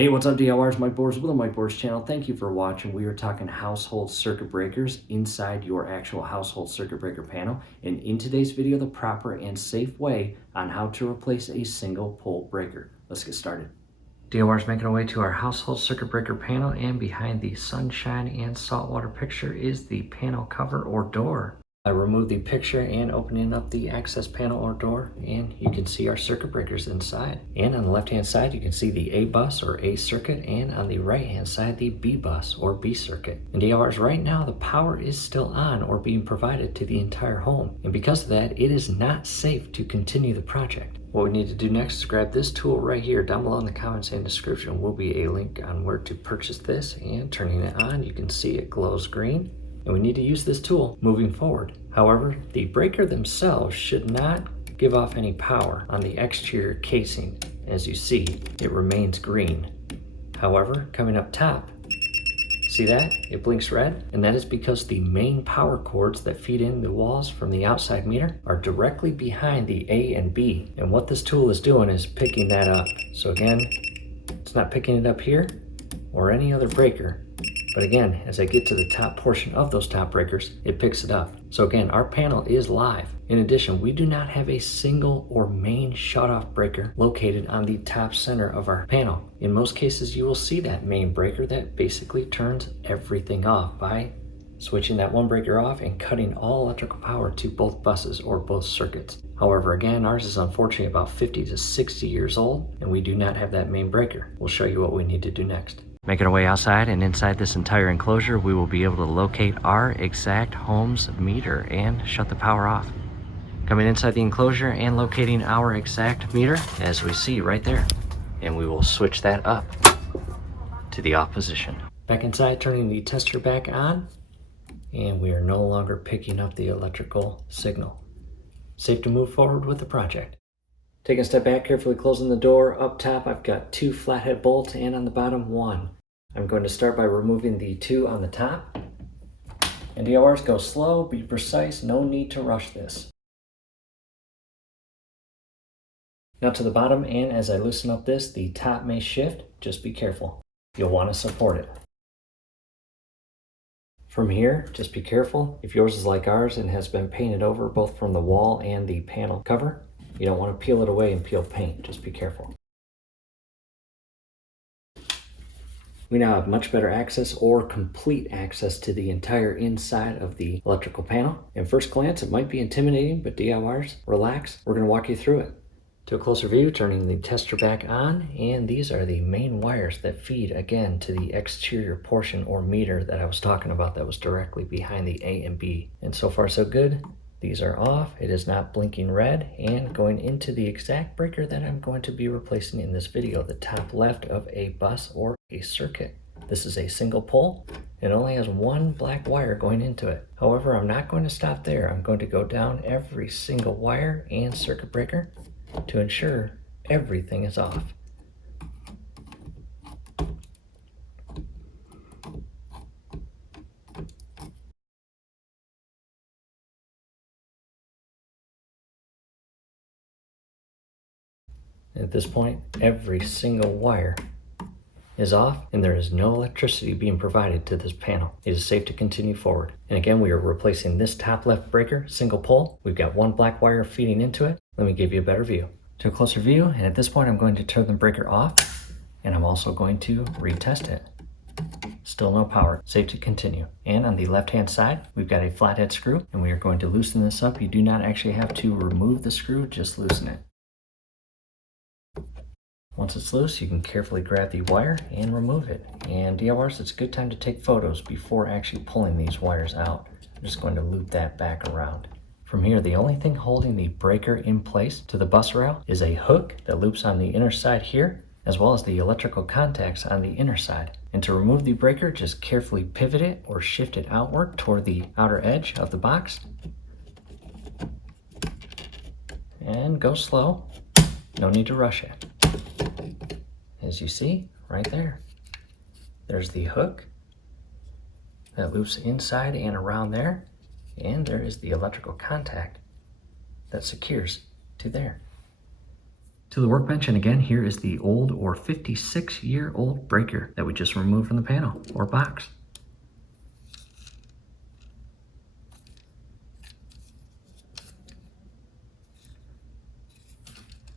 Hey, what's up, DIYers? Mike Boers with the Mike Boers channel. Thank you for watching. We are talking household circuit breakers inside your actual household circuit breaker panel. And in today's video, the proper and safe way on how to replace a single pole breaker. Let's get started. DIYers making our way to our household circuit breaker panel, and behind the sunshine and saltwater picture is the panel cover or door. I removed the picture and opening up the access panel or door, and you can see our circuit breakers inside. And on the left hand side you can see the A bus or A circuit, and on the right hand side the B bus or B circuit. And DIYers, right now the power is still on or being provided to the entire home, and because of that it is not safe to continue the project. What we need to do next is grab this tool right here. Down below in the comments and description will be a link on where to purchase this, and turning it on you can see it glows green. And we need to use this tool moving forward. However, the breaker themselves should not give off any power on the exterior casing. As you see, it remains green. However, coming up top, see that? It blinks red, and that is because the main power cords that feed in the walls from the outside meter are directly behind the A and B. And what this tool is doing is picking that up. So again, it's not picking it up here or any other breaker. But again, as I get to the top portion of those top breakers, it picks it up. So again, our panel is live. In addition, we do not have a single or main shutoff breaker located on the top center of our panel. In most cases, you will see that main breaker that basically turns everything off by switching that one breaker off and cutting all electrical power to both buses or both circuits. However, again, ours is unfortunately about 50 to 60 years old, and we do not have that main breaker. We'll show you what we need to do next. Making our way outside, and inside this entire enclosure we will be able to locate our exact home's meter and shut the power off. Coming inside the enclosure and locating our exact meter, as we see right there, and we will switch that up to the off position. Back inside, turning the tester back on, and we are no longer picking up the electrical signal. Safe to move forward with the project. Taking a step back, carefully closing the door. Up top I've got 2 flathead bolts, and on the bottom 1. I'm going to start by removing the 2 on the top. And DIYers, go slow, be precise, no need to rush this. Now to the bottom, and as I loosen up this, the top may shift, just be careful. You'll want to support it. From here, just be careful. If yours is like ours and has been painted over both from the wall and the panel cover, you don't want to peel it away and peel paint, just be careful. We now have much better access or complete access to the entire inside of the electrical panel. And first glance, it might be intimidating, but DIYers, relax. We're going to walk you through it. To a closer view, turning the tester back on, and these are the main wires that feed again to the exterior portion or meter that I was talking about that was directly behind the A and B. And so far so good. These are off, it is not blinking red, and going into the exact breaker that I'm going to be replacing in this video, the top left of a bus or a circuit. This is a single pole. It only has 1 black wire going into it. However, I'm not going to stop there. I'm going to go down every single wire and circuit breaker to ensure everything is off. At this point, every single wire is off, and there is no electricity being provided to this panel. It is safe to continue forward. And again, we are replacing this top left breaker, single pole. We've got 1 black wire feeding into it. Let me give you a better view. To a closer view, and at this point I'm going to turn the breaker off, and I'm also going to retest it. Still no power, safe to continue. And on the left hand side, we've got a flathead screw, and we are going to loosen this up. You do not actually have to remove the screw, just loosen it. Once it's loose, you can carefully grab the wire and remove it. And DIYers, it's a good time to take photos before actually pulling these wires out. I'm just going to loop that back around. From here, the only thing holding the breaker in place to the bus rail is a hook that loops on the inner side here, as well as the electrical contacts on the inner side. And to remove the breaker, just carefully pivot it or shift it outward toward the outer edge of the box. And go slow, no need to rush it. As you see, right there, there's the hook that loops inside and around there, and there is the electrical contact that secures to there. to the workbench, and again, here is the old or 56-year-old breaker that we just removed from the panel or box.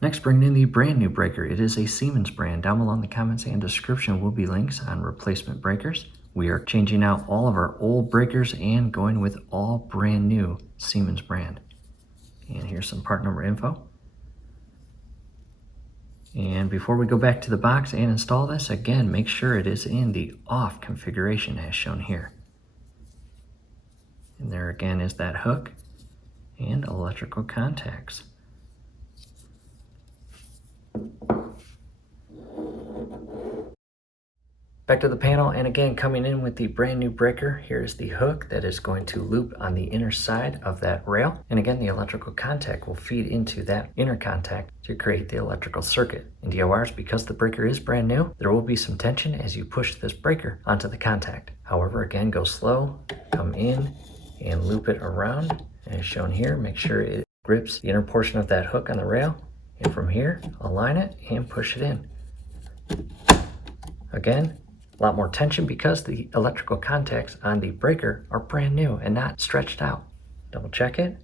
Next, bringing in the brand new breaker. It is a Siemens brand. Down below in the comments and description will be links on replacement breakers. We are changing out all of our old breakers and going with all brand new Siemens brand. And here's some part number info. And before we go back to the box and install this, again, make sure it is in the off configuration as shown here. And there again is that hook and electrical contacts. Back to the panel, and again, coming in with the brand new breaker, here's the hook that is going to loop on the inner side of that rail. And again, the electrical contact will feed into that inner contact to create the electrical circuit. In DORs, because the breaker is brand new, there will be some tension as you push this breaker onto the contact. However, again, go slow, come in and loop it around. As shown here, make sure it grips the inner portion of that hook on the rail. And from here, align it and push it in. Again, a lot more tension because the electrical contacts on the breaker are brand new and not stretched out. Double check it,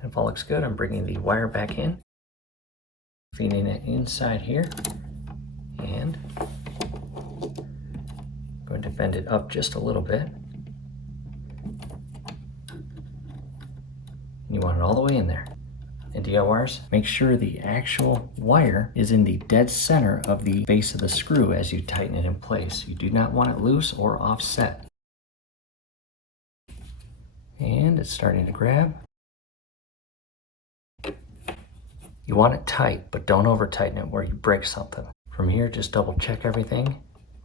and if all looks good, I'm bringing the wire back in, feeding it inside here, and going to bend it up just a little bit. You want it all the way in there. And DORs, make sure the actual wire is in the dead center of the base of the screw as you tighten it in place. You do not want it loose or offset. And it's starting to grab. You want it tight, but don't over tighten it where you break something. From here, just double check everything.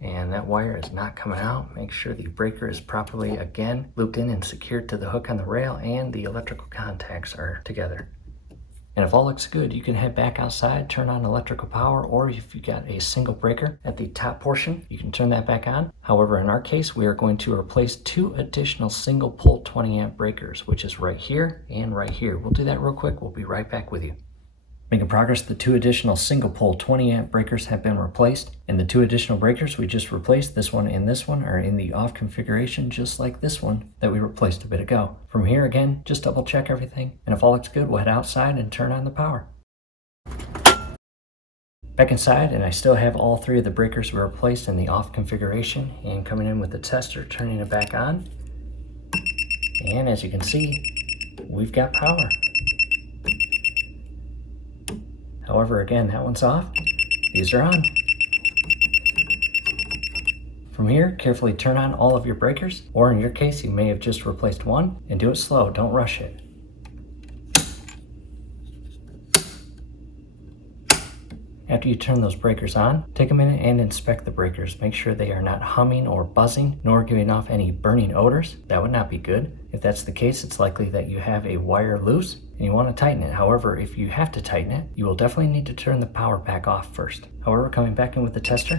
And that wire is not coming out. Make sure the breaker is properly, again, looped in and secured to the hook on the rail, and the electrical contacts are together. And if all looks good, you can head back outside, turn on electrical power, or if you got a single breaker at the top portion, you can turn that back on. However, in our case, we are going to replace 2 additional single pole 20 amp breakers, which is right here and right here. We'll do that real quick. We'll be right back with you. Making progress, the 2 additional single pole 20 amp breakers have been replaced, and the 2 additional breakers we just replaced, this one and this one, are in the off configuration just like this one that we replaced a bit ago. From here, again, just double check everything, and if all looks good, we'll head outside and turn on the power. Back inside, and I still have all 3 of the breakers were replaced in the off configuration, and coming in with the tester, turning it back on, and as you can see, we've got power. However, again, that one's off. These are on. From here, carefully turn on all of your breakers, or in your case, you may have just replaced one, and do it slow, don't rush it. After you turn those breakers on, take a minute and inspect the breakers. Make sure they are not humming or buzzing, nor giving off any burning odors. That would not be good. If that's the case, it's likely that you have a wire loose and you want to tighten it. However, if you have to tighten it, you will definitely need to turn the power back off first. However, coming back in with the tester,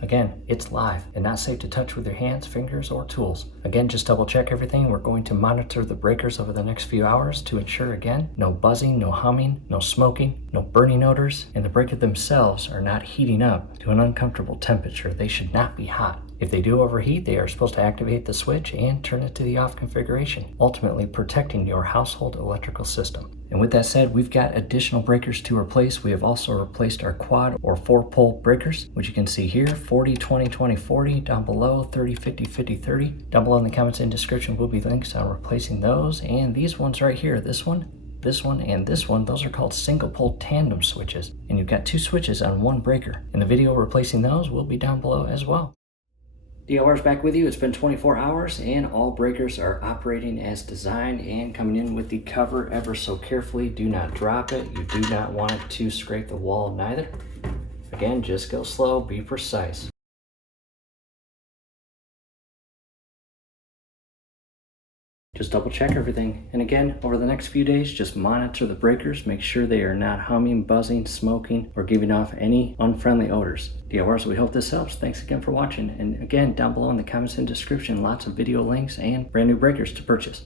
again, it's live and not safe to touch with your hands, fingers, or tools. Again, just double check everything. We're going to monitor the breakers over the next few hours to ensure, again, no buzzing, no humming, no smoking, no burning odors, and the breakers themselves are not heating up to an uncomfortable temperature. They should not be hot. If they do overheat, they are supposed to activate the switch and turn it to the off configuration, ultimately protecting your household electrical system. And with that said, we've got additional breakers to replace. We have also replaced our quad or 4-pole breakers, which you can see here, 40, 20, 20, 40, down below, 30, 50, 50, 30. Down below in the comments and description will be links on replacing those. And these ones right here, this one, and this one, those are called single pole tandem switches. And you've got 2 switches on 1 breaker. And the video replacing those will be down below as well. DOR's back with you. It's been 24 hours and all breakers are operating as designed and coming in with the cover ever so carefully. Do not drop it. You do not want it to scrape the wall neither. Again, just go slow, be precise. Just double check everything. And again, over the next few days, just monitor the breakers. Make sure they are not humming, buzzing, smoking, or giving off any unfriendly odors. DORs, we hope this helps. Thanks again for watching. And again, down below in the comments and description, lots of video links and brand new breakers to purchase.